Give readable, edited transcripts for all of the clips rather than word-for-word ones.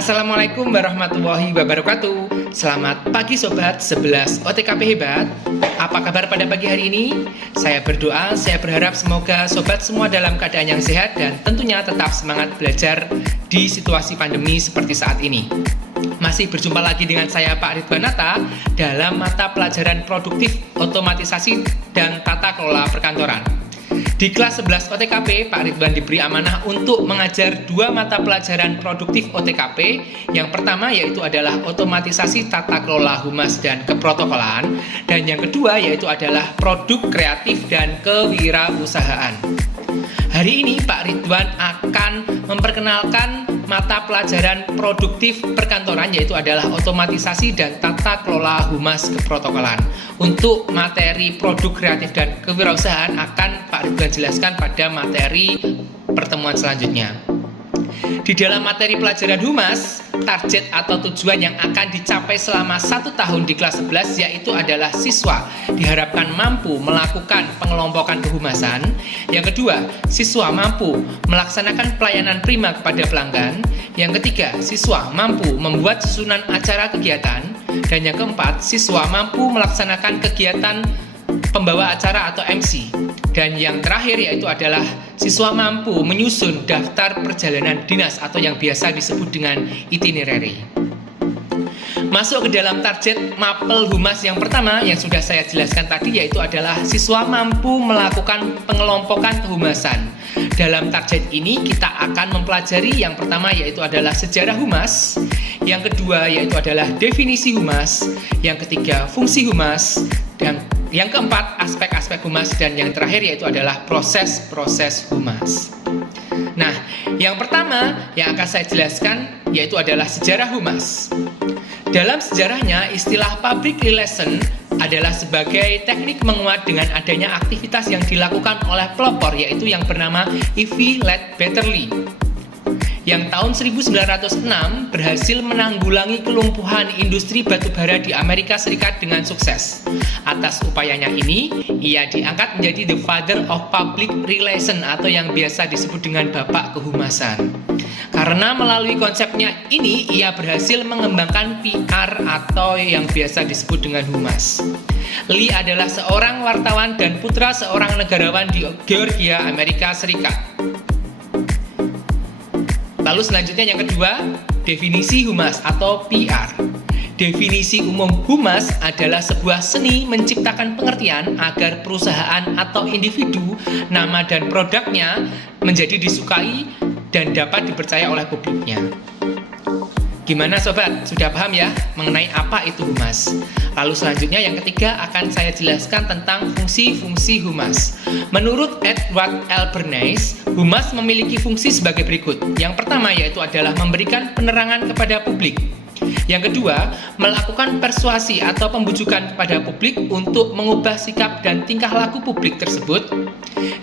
Assalamualaikum warahmatullahi wabarakatuh. Selamat pagi Sobat 11 OTKP Hebat. Apa kabar pada pagi hari ini? Saya berdoa, saya berharap semoga Sobat semua dalam keadaan yang sehat dan tentunya tetap semangat belajar di situasi pandemi seperti saat ini. Masih berjumpa lagi dengan saya Pak Ridwan Nata dalam mata pelajaran produktif otomatisasi dan tata kelola perkantoran. Di kelas 11 OTKP, Pak Ridwan diberi amanah untuk mengajar dua mata pelajaran produktif OTKP. Yang pertama yaitu adalah otomatisasi tata kelola humas dan keprotokolan. Dan yang kedua yaitu adalah produk kreatif dan kewirausahaan. Hari ini Pak Ridwan akan memperkenalkan mata pelajaran produktif perkantoran yaitu adalah otomatisasi dan tata kelola humas keprotokolan. Untuk materi produk kreatif dan kewirausahaan akan Pak Ridwan jelaskan pada materi pertemuan selanjutnya. Di dalam materi pelajaran humas, target atau tujuan yang akan dicapai selama 1 tahun di kelas 11 yaitu adalah siswa diharapkan mampu melakukan pengelompokan kehumasan. Yang kedua, siswa mampu melaksanakan pelayanan prima kepada pelanggan. Yang ketiga, siswa mampu membuat susunan acara kegiatan. Dan yang keempat, siswa mampu melaksanakan kegiatan pembawa acara atau MC. Dan yang terakhir yaitu adalah siswa mampu menyusun daftar perjalanan dinas atau yang biasa disebut dengan itinerary. Masuk ke dalam target mapel humas yang pertama yang sudah saya jelaskan tadi yaitu adalah siswa mampu melakukan pengelompokan kehumasan. Dalam target ini kita akan mempelajari yang pertama yaitu adalah sejarah humas, yang kedua yaitu adalah definisi humas, yang ketiga fungsi humas, dan yang keempat, aspek-aspek humas, dan yang terakhir yaitu adalah proses-proses humas. Nah, yang pertama yang akan saya jelaskan yaitu adalah sejarah humas. Dalam sejarahnya, istilah public relation adalah sebagai teknik menguat dengan adanya aktivitas yang dilakukan oleh pelopor yaitu yang bernama E.V. Ledbetterly. Yang tahun 1906 berhasil menanggulangi kelumpuhan industri batubara di Amerika Serikat dengan sukses. Atas upayanya ini, ia diangkat menjadi the father of public relation atau yang biasa disebut dengan bapak kehumasan. Karena melalui konsepnya ini, ia berhasil mengembangkan PR atau yang biasa disebut dengan humas. Lee adalah seorang wartawan dan putra seorang negarawan di Georgia, Amerika Serikat. Lalu selanjutnya yang kedua, definisi humas atau PR. Definisi umum humas adalah sebuah seni menciptakan pengertian agar perusahaan atau individu, nama dan produknya menjadi disukai dan dapat dipercaya oleh publiknya. Gimana sobat? Sudah paham ya mengenai apa itu humas? Lalu selanjutnya yang ketiga akan saya jelaskan tentang fungsi-fungsi humas. Menurut Edward L. Bernays, humas memiliki fungsi sebagai berikut. Yang pertama yaitu adalah memberikan penerangan kepada publik. Yang kedua, melakukan persuasi atau pembujukan kepada publik untuk mengubah sikap dan tingkah laku publik tersebut.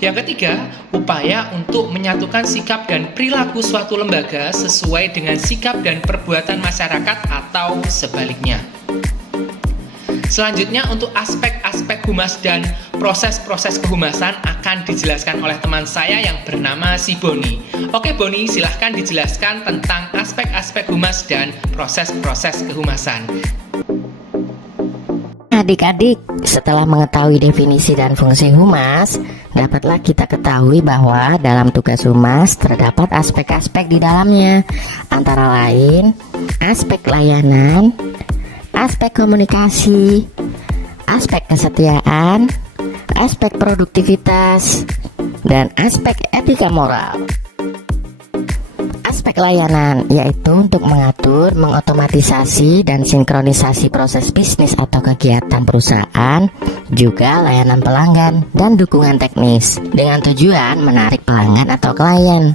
Yang ketiga, upaya untuk menyatukan sikap dan perilaku suatu lembaga sesuai dengan sikap dan perbuatan masyarakat atau sebaliknya. Selanjutnya untuk aspek-aspek humas dan proses-proses kehumasan akan dijelaskan oleh teman saya yang bernama si Boni. Oke Boni, silahkan dijelaskan tentang aspek-aspek humas dan proses-proses kehumasan. Adik-adik, setelah mengetahui definisi dan fungsi humas, dapatlah kita ketahui bahwa dalam tugas humas terdapat aspek-aspek di dalamnya, antara lain aspek layanan, aspek komunikasi, aspek kesetiaan, aspek produktivitas, dan aspek etika moral. Aspek layanan yaitu untuk mengatur, mengotomatisasi, dan sinkronisasi proses bisnis atau kegiatan perusahaan, juga layanan pelanggan dan dukungan teknis dengan tujuan menarik pelanggan atau klien.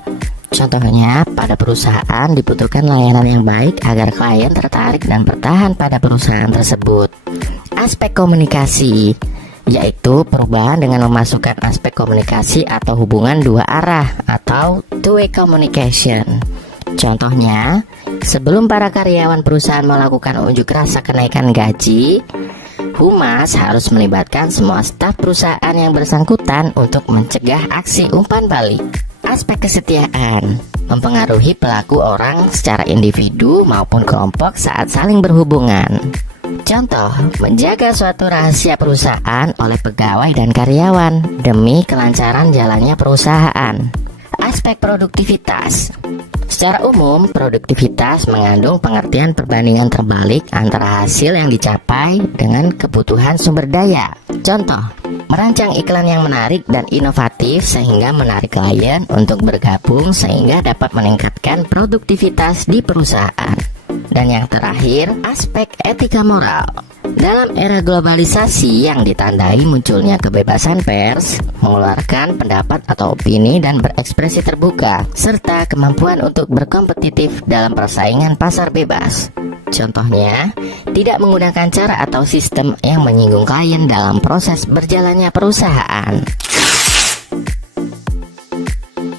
Contohnya, pada perusahaan dibutuhkan layanan yang baik agar klien tertarik dan bertahan pada perusahaan tersebut. Aspek komunikasi yaitu perubahan dengan memasukkan aspek komunikasi atau hubungan dua arah atau two-way communication. Contohnya, sebelum para karyawan perusahaan melakukan unjuk rasa kenaikan gaji, humas harus melibatkan semua staf perusahaan yang bersangkutan untuk mencegah aksi umpan balik. Aspek kesetiaan mempengaruhi pelaku orang secara individu maupun kelompok saat saling berhubungan. Contoh, menjaga suatu rahasia perusahaan oleh pegawai dan karyawan demi kelancaran jalannya perusahaan. Aspek produktivitas. Secara umum, produktivitas mengandung pengertian perbandingan terbalik antara hasil yang dicapai dengan kebutuhan sumber daya. Contoh, merancang iklan yang menarik dan inovatif sehingga menarik klien untuk bergabung sehingga dapat meningkatkan produktivitas di perusahaan. Dan yang terakhir, aspek etika moral. Dalam era globalisasi yang ditandai munculnya kebebasan pers, mengeluarkan pendapat atau opini dan berekspresi terbuka, serta kemampuan untuk berkompetitif dalam persaingan pasar bebas. Contohnya, tidak menggunakan cara atau sistem yang menyinggung klien dalam proses berjalannya perusahaan.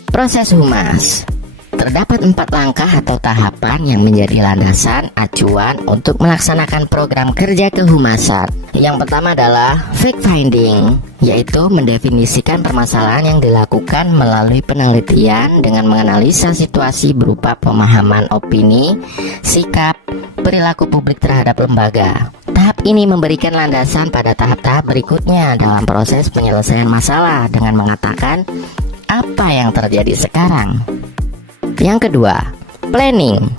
Proses humas. Terdapat 4 langkah atau tahapan yang menjadi landasan acuan untuk melaksanakan program kerja kehumasan. Yang pertama adalah fact finding, yaitu mendefinisikan permasalahan yang dilakukan melalui penelitian dengan menganalisa situasi berupa pemahaman opini, sikap, perilaku publik terhadap lembaga. Tahap ini memberikan landasan pada tahap-tahap berikutnya dalam proses penyelesaian masalah dengan mengatakan apa yang terjadi sekarang. Yang kedua, planning,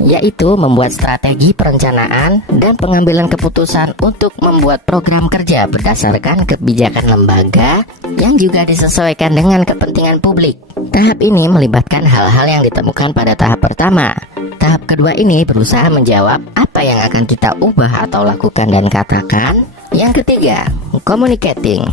yaitu membuat strategi perencanaan dan pengambilan keputusan untuk membuat program kerja berdasarkan kebijakan lembaga yang juga disesuaikan dengan kepentingan publik. Tahap ini melibatkan hal-hal yang ditemukan pada tahap pertama. Tahap kedua ini berusaha menjawab apa yang akan kita ubah atau lakukan dan katakan. Yang ketiga, communicating,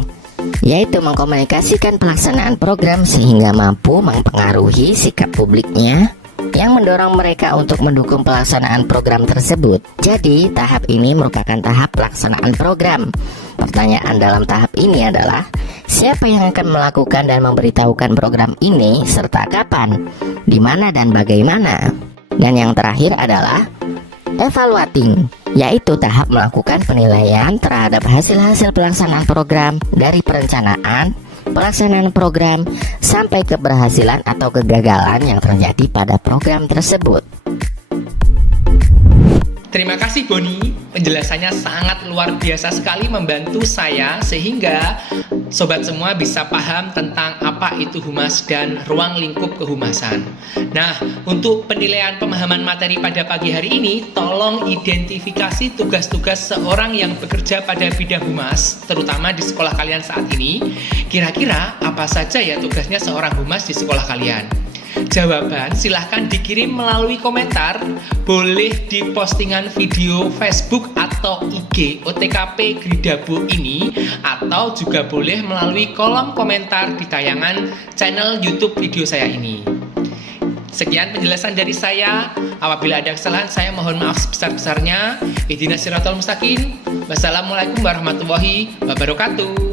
yaitu mengkomunikasikan pelaksanaan program sehingga mampu mempengaruhi sikap publiknya yang mendorong mereka untuk mendukung pelaksanaan program tersebut. Jadi, tahap ini merupakan tahap pelaksanaan program. Pertanyaan dalam tahap ini adalah, siapa yang akan melakukan dan memberitahukan program ini serta kapan, di mana dan bagaimana? Dan yang terakhir adalah evaluating, yaitu tahap melakukan penilaian terhadap hasil-hasil pelaksanaan program dari perencanaan, pelaksanaan program, sampai keberhasilan atau kegagalan yang terjadi pada program tersebut. Terima kasih Boni, penjelasannya sangat luar biasa sekali membantu saya sehingga sobat semua bisa paham tentang apa itu humas dan ruang lingkup kehumasan. Nah, untuk penilaian pemahaman materi pada pagi hari ini, tolong identifikasi tugas-tugas seorang yang bekerja pada bidang humas, terutama di sekolah kalian saat ini. Kira-kira apa saja ya tugasnya seorang humas di sekolah kalian? Jawaban silahkan dikirim melalui komentar, boleh di postingan video Facebook atau IG OTKP Gridabu ini, atau juga boleh melalui kolom komentar di tayangan channel YouTube video saya ini. Sekian penjelasan dari saya. Apabila ada kesalahan, saya mohon maaf sebesar-besarnya. Ihdinas siratal mustaqim. Wassalamualaikum warahmatullahi wabarakatuh.